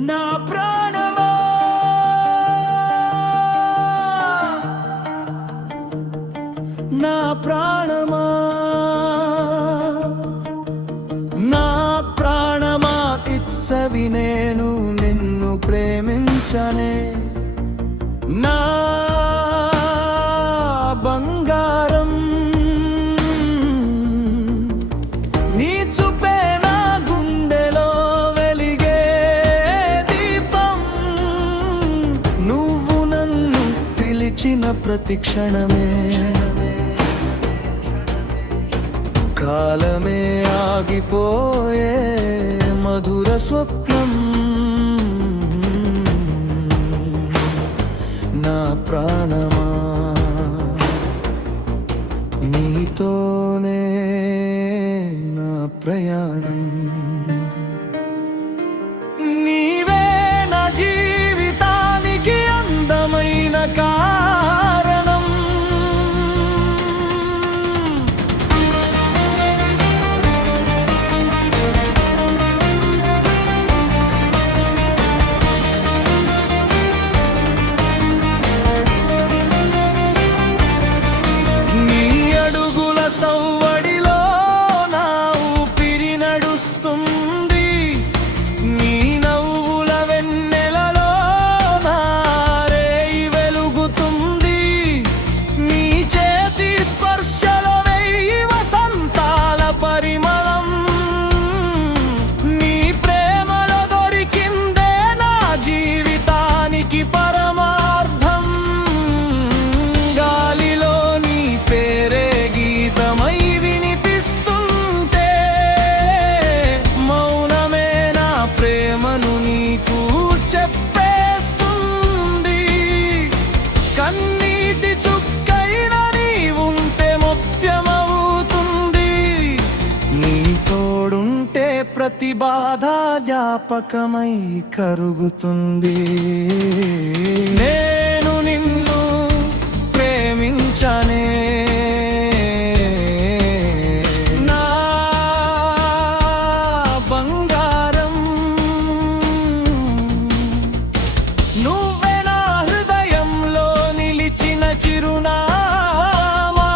నా ప్రాణమా నా ప్రాణమా నా ప్రాణమా ఇత్సవి నేను నిన్ను ప్రేమించనే నా బంగారం నీ చూపే నా గుండెలో వెలిగే దీపం నువ్వు నన్ను పిలిచిన ప్రతి క్షణమే కాలమే ఆగిపోయే మధుర స్వప్నం నా ప్రాణమా నీతోనే నా ప్రయాణం నీవే నా జీవితానికి అందమైన కారణం సవ్వడిలో నా ఊపిరి నడుస్తుంది నీ నవ్వుల వెన్నెలలో నా రేయి వెలుగుతుంది నీ చేతి స్పర్శలో వెయ్యి వసంతాల పరిమళం నీ ప్రేమలో దొరికిందే నా జీవితానికి పరమార్థం గాలిలో నీ పేరే గీతమై వినిపిస్తుంటే మౌనమే నా ప్రేమను నీకు చెప్పేస్తుంది కన్నీటి చుక్కైన నీవుంటే ముత్యమవుతుంది నీ తోడుంటే ప్రతి బాధ జ్ఞాపకమై కరుగుతుంది నేను నిన్ను ప్రేమించనే నువ్వే నా హృదయంలో నిలిచిన చిరునామా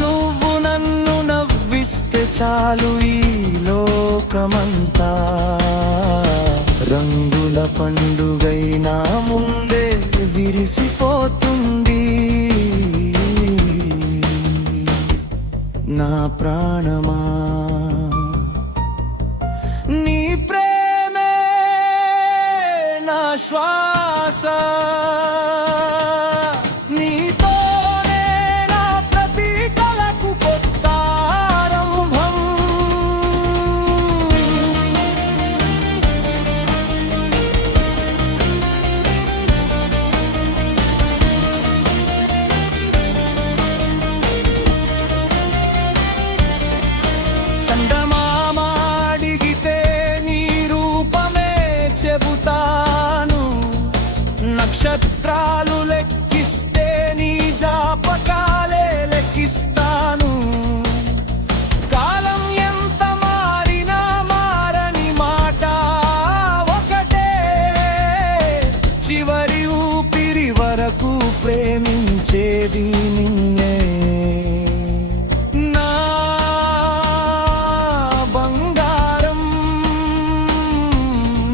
నువ్వు నన్ను నవ్విస్తే చాలు ఈ లోకమంతా రంగుల పండుగై నా ముందే విరిసిపోతుంది నా ప్రాణమా నీ ప్రేమే నా శ్వాస నీతోనే నా ప్రతి కలకు కొత్త ఆరంభం చందమామ అడిగితే నీ రూపమే చెబుతాను నక్షత్రాలు లెక్కిస్తే నీ జ్ఞాపకాలే లెక్కిస్తాను కాలం ఎంత మారినా మారని మాట ఒకటే చివరి ఊపిరి వరకు ప్రేమించేది నిన్నే నా బంగారం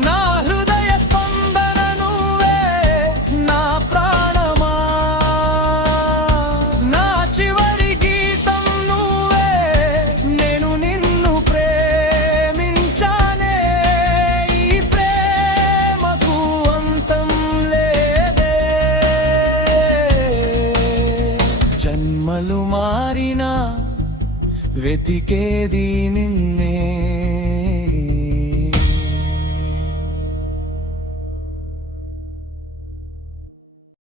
నా హృదయ స్పందన నువ్వే నా ప్రాణమా నా చివరి గీతం నువ్వే నేను నిన్ను ప్రేమించానే ఈ ప్రేమకు అంతం లేదే జన్మలు మారినా వెతికేది నిన్నే